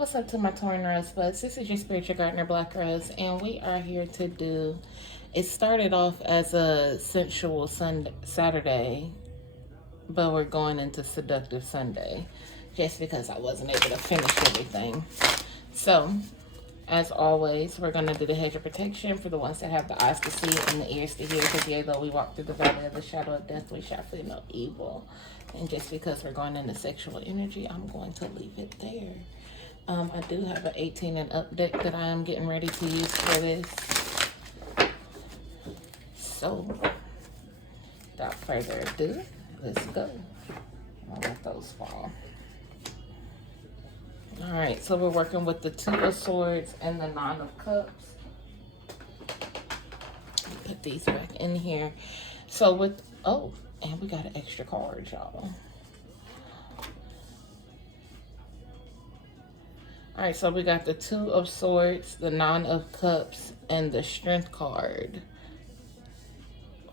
What's up to my torn rosebuds? This is your spiritual gardener, Black Rose, and we are here to do. It started off as a sensual Saturday, but we're going into seductive Sunday, just because I wasn't able to finish everything. So, as always, we're going to do the hedge of protection for the ones that have the eyes to see and the ears to hear. Because yea, though we walk through the valley of the shadow of death, we shall fear no evil. And just because we're going into sexual energy, I'm going to leave it there. I do have an 18 and up deck that I am getting ready to use for this. So, without further ado, let's go. I'll let those fall. Alright, so we're working with the Two of Swords and the Nine of Cups. Put these back in here. So with, oh, and we got an extra card, y'all. Alright, so we got the Two of Swords, the Nine of Cups, and the Strength card.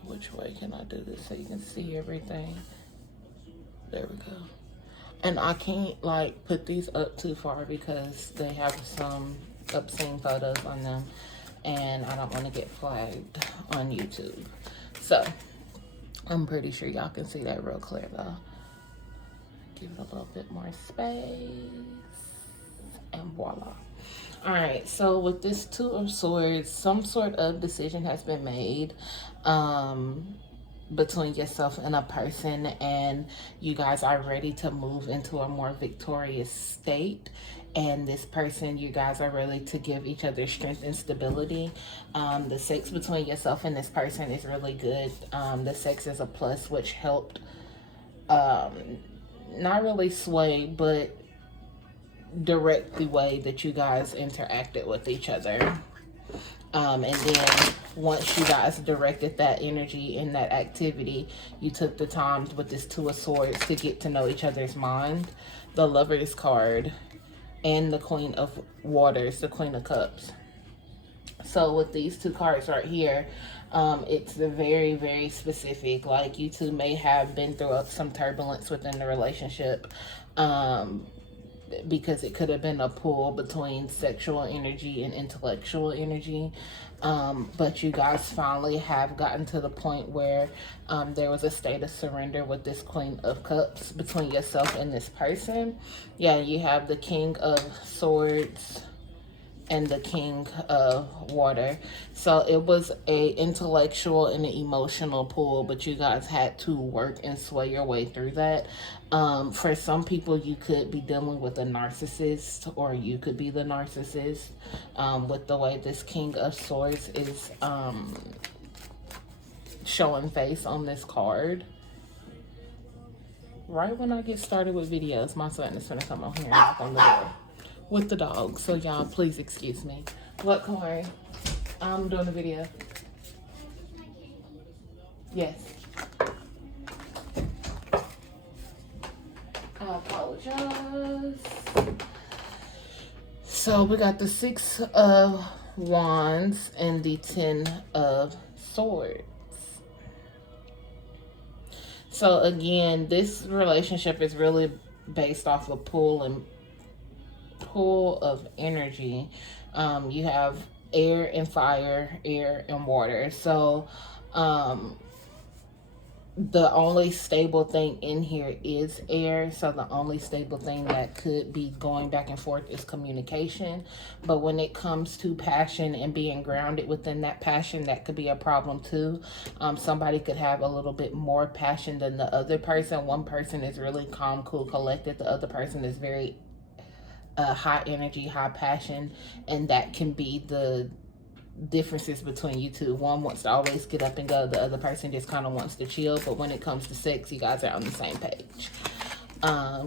Which way can I do this so you can see everything? There we go. And I can't, like, put these up too far because they have some obscene photos on them. And I don't want to get flagged on YouTube. So, I'm pretty sure y'all can see that real clear, though. Give it a little bit more space. And voila. Alright, so with this Two of Swords, some sort of decision has been made between yourself and a person, and you guys are ready to move into a more victorious state. And this person, you guys are ready to give each other strength and stability. The sex between yourself and this person is really good. The sex is a plus, which helped not really sway, but direct the way that you guys interacted with each other. And then once you guys directed that energy and that activity, you took the time with this Two of Swords to get to know each other's mind. The Lovers card and the Queen of Waters, the Queen of Cups. So with these two cards right here, it's very, very specific. Like, you two may have been through some turbulence within the relationship, because it could have been a pull between sexual energy and intellectual energy. But you guys finally have gotten to the point where there was a state of surrender with this Queen of Cups between yourself and this person. Yeah, you have the King of Swords and the King of Water. So it was a intellectual and an emotional pull, but you guys had to work and sway your way through that. For some people, you could be dealing with a narcissist, or you could be the narcissist, with the way this King of Swords is showing face on this card. Right when I get started with videos, my son is gonna come on here and knock on the door with the dog. So y'all, please excuse me. What, Corey? I'm doing a video. Yes. I apologize. So we got the Six of Wands and the Ten of Swords. So again, this relationship is really based off of pull of energy. You have air and fire, air and water. So the only stable thing in here is air. So the only stable thing that could be going back and forth is communication. But when it comes to passion and being grounded within that passion, that could be a problem too. Somebody could have a little bit more passion than the other person. One person is really calm, cool, collected. The other person is very high energy, high passion, and that can be the differences between you two. One wants to always get up and go, the other person just kind of wants to chill. But when it comes to sex, you guys are on the same page.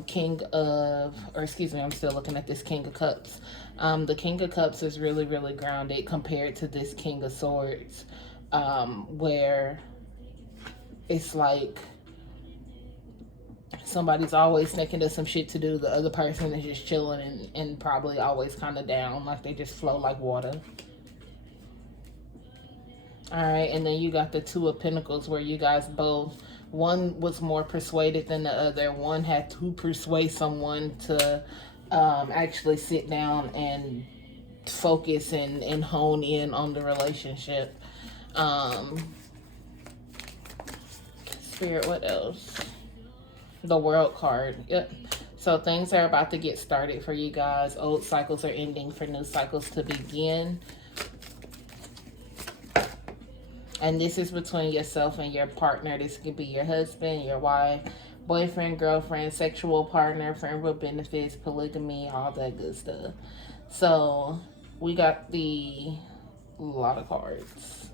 King of, or excuse me, I'm still looking at this King of Cups. The King of Cups is really, really grounded compared to this King of Swords, where it's like somebody's always thinking of some shit to do. The other person is just chilling and probably always kind of down, like they just flow like water. All right, and then you got the Two of Pentacles, where you guys both, one was more persuaded than the other. One had to persuade someone to actually sit down and focus and hone in on the relationship. Spirit, what else? The World card. Yep. So things are about to get started for you guys. Old cycles are ending for new cycles to begin. And this is between yourself and your partner. This could be your husband, your wife, boyfriend, girlfriend, sexual partner, friend with benefits, polygamy, all that good stuff. So we got a lot of cards.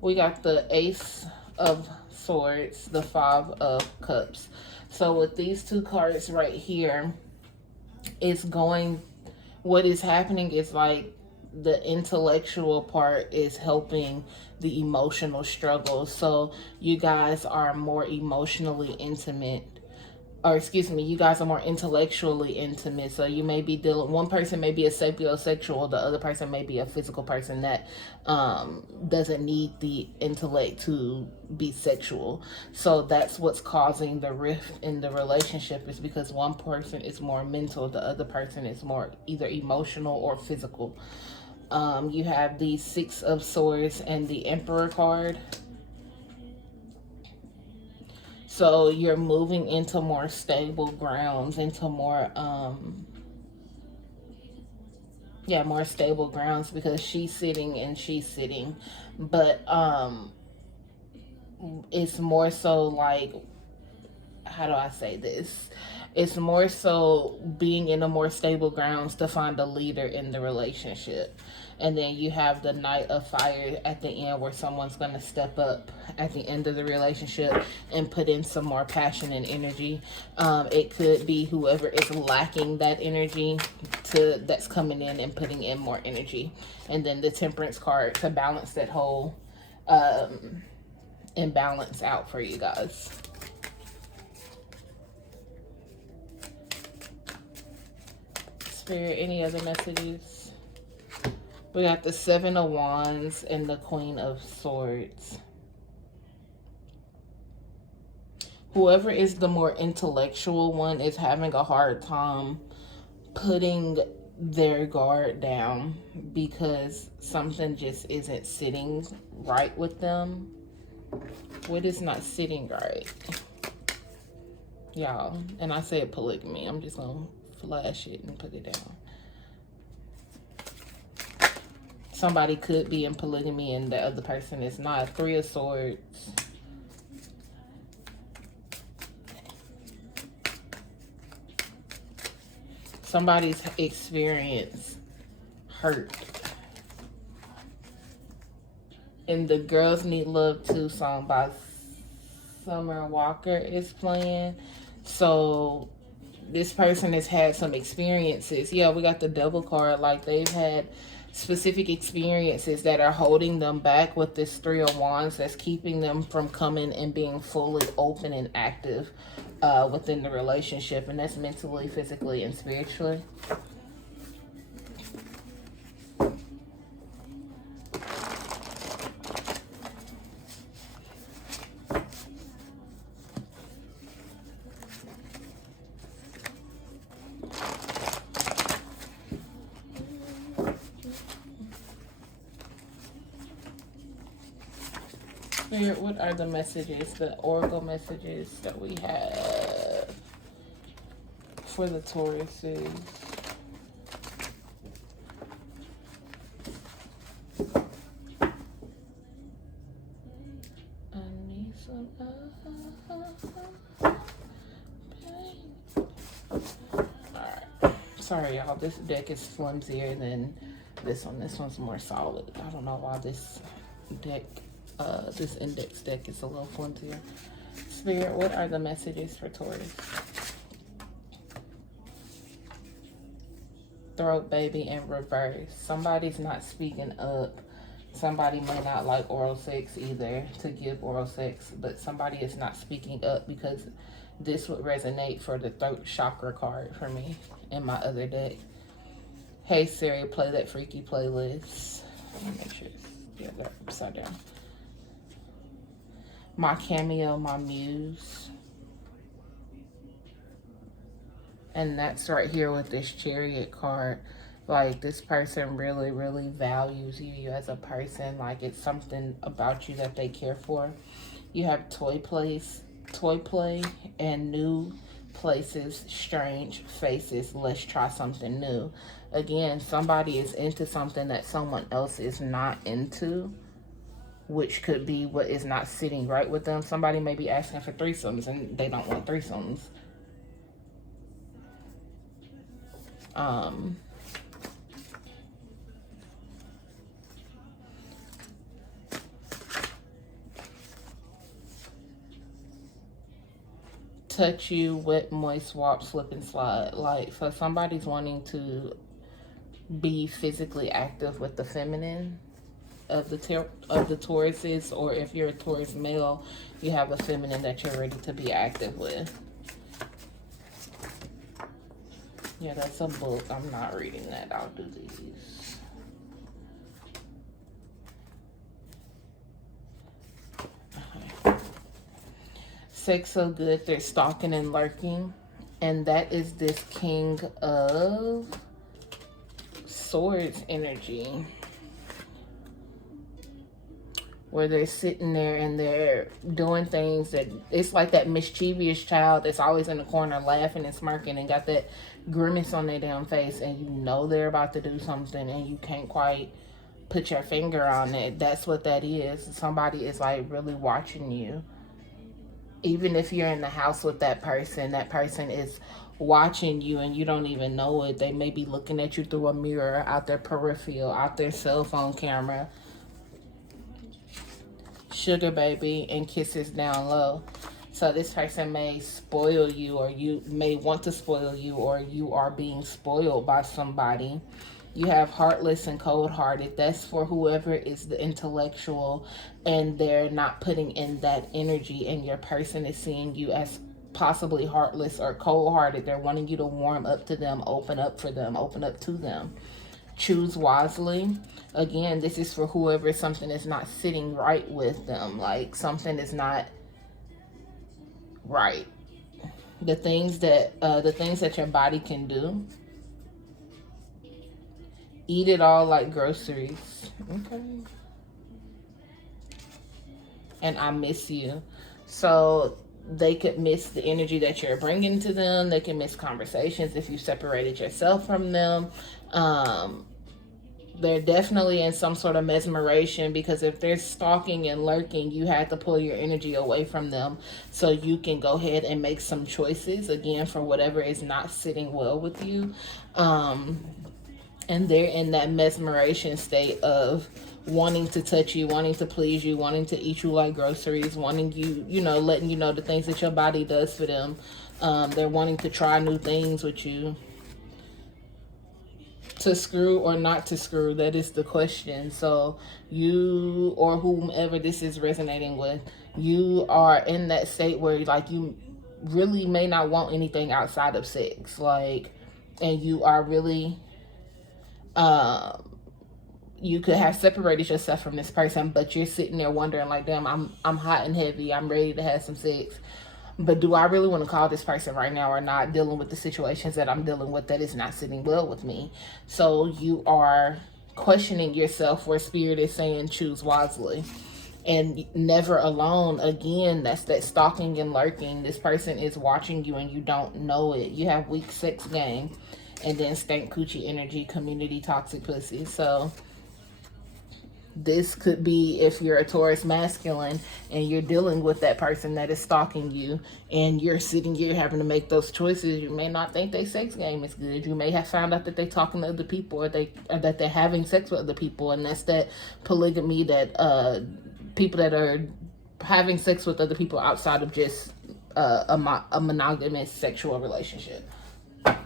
We got the Ace of Swords, the Five of Cups. So with these two cards right here, what is happening is like the intellectual part is helping the emotional struggle. So you guys are more emotionally intimate, or excuse me, you guys are more intellectually intimate. So you may be dealing, one person may be a sapiosexual, the other person may be a physical person that doesn't need the intellect to be sexual. So that's what's causing the rift in the relationship, is because one person is more mental, the other person is more either emotional or physical. You have the Six of Swords and the Emperor card. So you're moving into more stable grounds, into more, more stable grounds, because she's sitting and she's sitting. But it's more so like, how do I say this? It's more so being in a more stable grounds to find a leader in the relationship. And then you have the Knight of Fire at the end, where someone's going to step up at the end of the relationship and put in some more passion and energy. It could be whoever is lacking that energy that's coming in and putting in more energy. And then the Temperance card to balance that whole imbalance out for you guys. Spirit, any other messages? We got the Seven of Wands and the Queen of Swords. Whoever is the more intellectual one is having a hard time putting their guard down, because something just isn't sitting right with them. What is not sitting right? Y'all, and I said polygamy. I'm just going to flash it and put it down. Somebody could be in polygamy and the other person is not. Three of Swords. Somebody's experienced hurt. And the Girls Need Love Too song by Summer Walker is playing. So this person has had some experiences. Yeah, we got the Devil card. Like, they've had specific experiences that are holding them back with this Three of Wands, that's keeping them from coming and being fully open and active within the relationship. And that's mentally, physically, and spiritually. Spirit, what are the messages, the oracle messages that we have for the Tauruses? I need some Alright. Sorry, y'all. This deck is flimsier than this one. This one's more solid. I don't know why this deck, this index deck is a little flimsier. Spirit, what are the messages for Taurus? Throat baby in reverse. Somebody's not speaking up. Somebody may not like oral sex either, to give oral sex, but somebody is not speaking up, because this would resonate for the throat chakra card for me in my other deck. Hey Siri, play that freaky playlist. Let me make sure they're upside down. My cameo, my muse. And that's right here with this Chariot card. Like, this person really, really values you as a person. Like, it's something about you that they care for. You have toy play, and new places, strange faces. Let's try something new. Again, somebody is into something that someone else is not into, which could be what is not sitting right with them. Somebody may be asking for threesomes and they don't want threesomes. Touch you, wet, moist, swap, slip, and slide. Like, so somebody's wanting to be physically active with the feminine of the Tauruses, or if you're a Taurus male, you have a feminine that you're ready to be active with. Yeah, that's a book. I'm not reading that. I'll do these. Okay. Sex so good, they're stalking and lurking. And that is this King of Swords energy, where they're sitting there and they're doing things that, it's like that mischievous child that's always in the corner laughing and smirking and got that grimace on their damn face, and you know they're about to do something and you can't quite put your finger on it. That's what that is. Somebody is like really watching you. Even if you're in the house with that person is watching you and you don't even know it. They may be looking at you through a mirror, out their peripheral, out their cell phone camera. Sugar baby and kisses down low. So this person may spoil you, or you may want to spoil you, or you are being spoiled by somebody. You have heartless and cold-hearted. That's for whoever is the intellectual and they're not putting in that energy, and your person is seeing you as possibly heartless or cold-hearted. They're wanting you to warm up to them, open up for them, open up to them. Choose wisely. Again, this is for whoever something is not sitting right with them. Like, something is not right. The things that your body can do. Eat it all like groceries. Okay. And I miss you. So they could miss the energy that you're bringing to them. They can miss conversations if you separated yourself from them. They're definitely in some sort of mesmeration, because if they're stalking and lurking, you have to pull your energy away from them so you can go ahead and make some choices, again, for whatever is not sitting well with you. And they're in that mesmeration state of wanting to touch you, wanting to please you, wanting to eat you like groceries, wanting you, letting you know the things that your body does for them. They're wanting to try new things with you. To screw or not to screw, that is the question. So you, or whomever this is resonating with, you are in that state where, like, you really may not want anything outside of sex. Like, and you are really, you could have separated yourself from this person, but you're sitting there wondering, like, damn, I'm hot and heavy, I'm ready to have some sex, but do I really want to call this person right now, or not, dealing with the situations that I'm dealing with that is not sitting well with me? So you are questioning yourself, where spirit is saying choose wisely. And never alone. Again, that's that stalking and lurking. This person is watching you and you don't know it. You have weak sex game, and then stank coochie energy, community toxic pussy. So this could be if you're a Taurus masculine and you're dealing with that person that is stalking you, and you're sitting here having to make those choices. You may not think their sex game is good. You may have found out that they're talking to other people, or that they're having sex with other people, and that's that polygamy, that people that are having sex with other people outside of just a monogamous sexual relationship. All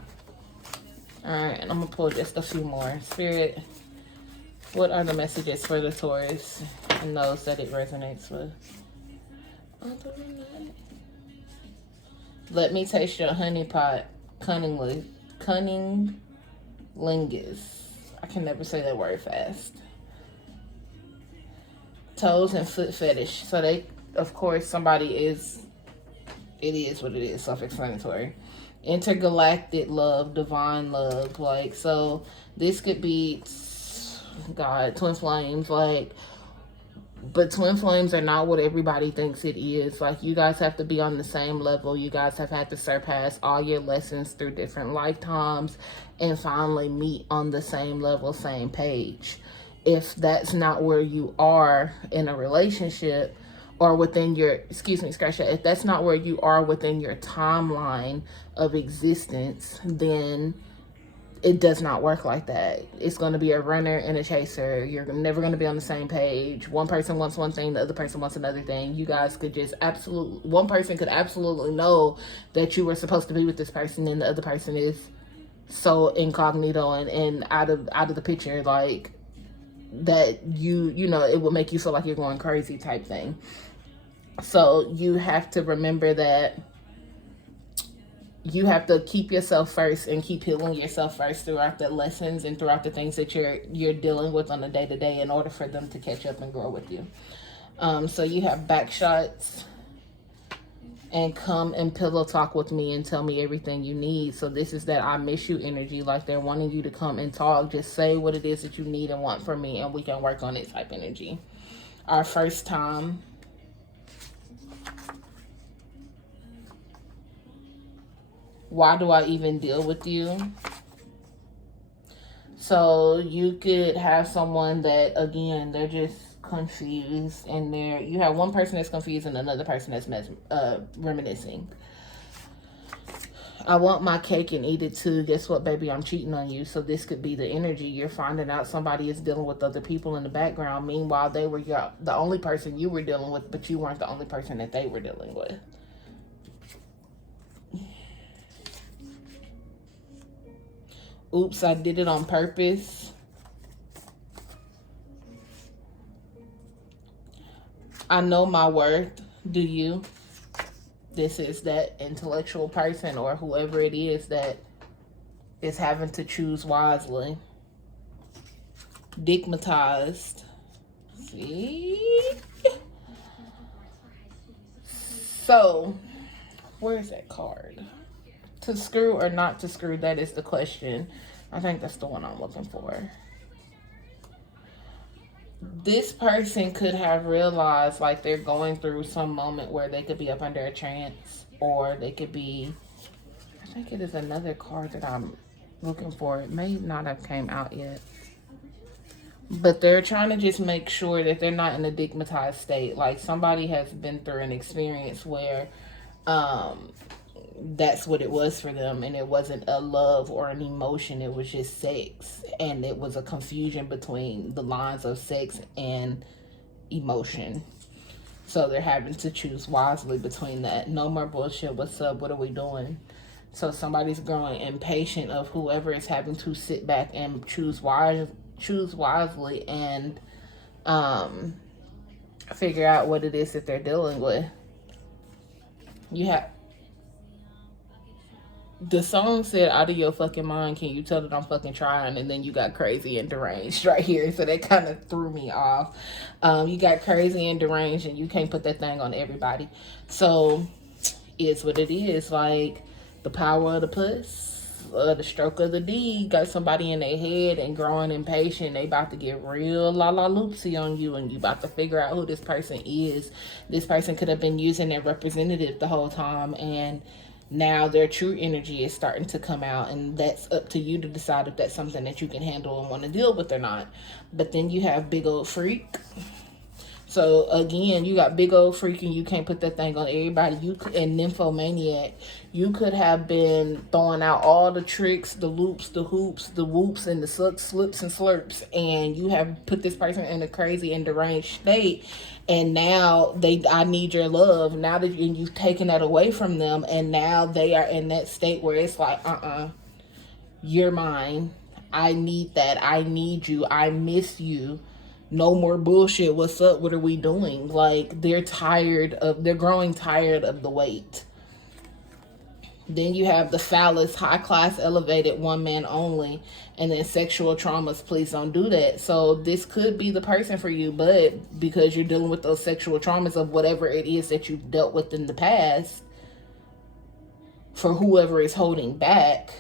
right, and I'm gonna pull just a few more. Spirit, what are the messages for the Taurus and those that it resonates with? Let me taste your honey pot, cunninglingus. I can never say that word fast. Toes and foot fetish. So they, of course, it is what it is, self-explanatory. intergalactic love, divine love. Like, so this could be, God, twin flames. Like, but twin flames are not what everybody thinks it is. Like, you guys have to be on the same level. You guys have had to surpass all your lessons through different lifetimes and finally meet on the same level, same page. If that's not where you are in a relationship, or within your, excuse me, scratch that, if that's not where you are within your timeline of existence, then it does not work like that. It's going to be a runner and a chaser. You're never going to be on the same page. One person wants one thing, the other person wants another thing. You guys could just absolutely, one person could absolutely know that you were supposed to be with this person, and the other person is so incognito and out of the picture, like, that you know, it will make you feel like you're going crazy type thing. So you have to remember that you have to keep yourself first and keep healing yourself first throughout the lessons and throughout the things that you're dealing with on a day-to-day in order for them to catch up and grow with you. So you have back shots and come and pillow talk with me and tell me everything you need. So this is that I miss you energy. Like, they're wanting you to come and talk. Just say what it is that you need and want from me, and we can work on it type energy. Our first time. Why do I even deal with you? So you could have someone that, again, they're just confused, and you have one person that's confused and another person that's reminiscing. I want my cake and eat it too. Guess what, baby? I'm cheating on you. So this could be the energy. You're finding out somebody is dealing with other people in the background. Meanwhile, they were the only person you were dealing with, but you weren't the only person that they were dealing with. Oops, I did it on purpose. I know my worth. Do you? This is that intellectual person or whoever it is that is having to choose wisely. Digmatized. See? So, where's that card? To screw or not to screw, that is the question. I think that's the one I'm looking for. This person could have realized, like, they're going through some moment where they could be up under a trance, or they could be, I think it is another card that I'm looking for. It may not have came out yet. But they're trying to just make sure that they're not in a digmatized state. Like, somebody has been through an experience where that's what it was for them, and it wasn't a love or an emotion, it was just sex, and it was a confusion between the lines of sex and emotion. So they're having to choose wisely between that. No more bullshit. What's up? What are we doing? So somebody's growing impatient of whoever is having to sit back and choose wisely and figure out what it is that they're dealing with. You have, the song said, out of your fucking mind, can you tell that I'm fucking trying? And then you got crazy and deranged right here. So that kind of threw me off. You got crazy and deranged, and you can't put that thing on everybody. So it's what it is. Like, the power of the puss, the stroke of the D, got somebody in their head and growing impatient. They about to get real loopsy on you, and you about to figure out who this person is. This person could have been using their representative the whole time, and now their true energy is starting to come out, and that's up to you to decide if that's something that you can handle and want to deal with or not. But then you have big old freak. So again, you got big old freak, and you can't put that thing on everybody. And nymphomaniac, you could have been throwing out all the tricks, the loops, the hoops, the whoops, and the slips and slurps, and you have put this person in a crazy and deranged state. And now I need your love. Now that you've taken that away from them, and now they are in that state where it's like, you're mine. I need that. I need you. I miss you. No more bullshit. What's up? What are we doing? Like, they're growing tired of the wait. Then you have the phallus, high class, elevated, one man only, and then sexual traumas. Please don't do that. So this could be the person for you, but because you're dealing with those sexual traumas of whatever it is that you've dealt with in the past, for whoever is holding back,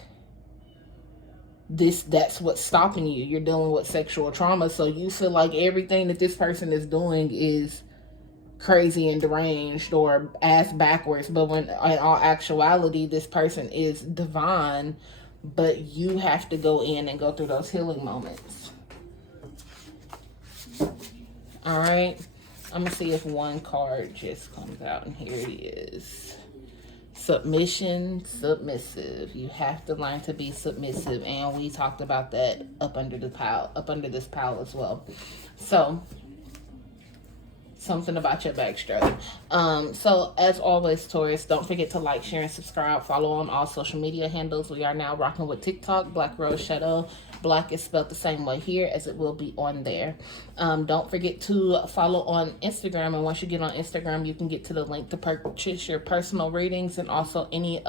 that's what's stopping you. You're dealing with sexual trauma, so you feel like everything that this person is doing is crazy and deranged or ass backwards, but when in all actuality this person is divine, but you have to go in and go through those healing moments. All right, I'm gonna see if one card just comes out, and here it is. Submission, submissive. You have to learn to be submissive, and we talked about that up under this pile as well. So something about your backstroke. So as always, Taurus, don't forget to like, share, and subscribe. Follow on all social media handles. We are now rocking with TikTok, BlaqueRoseShadeaux. Black is spelled the same way here as it will be on there. Don't forget to follow on Instagram, and once you get on Instagram, you can get to the link to purchase your personal readings and also any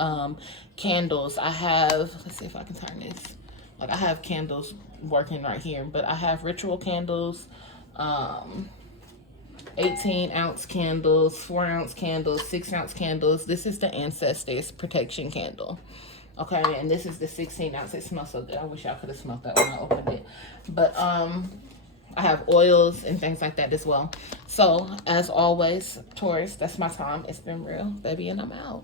candles. I have, let's see if I can turn this. Like, I have candles working right here, but I have ritual candles, 18-ounce candles, 4-ounce candles, 6-ounce candles. This is the Ancestors Protection Candle. Okay, and this is the 16-ounce. It smells so good. I wish y'all could have smelled that when I opened it. But I have oils and things like that as well. So, as always, Taurus, that's my time. It's been real, baby, and I'm out.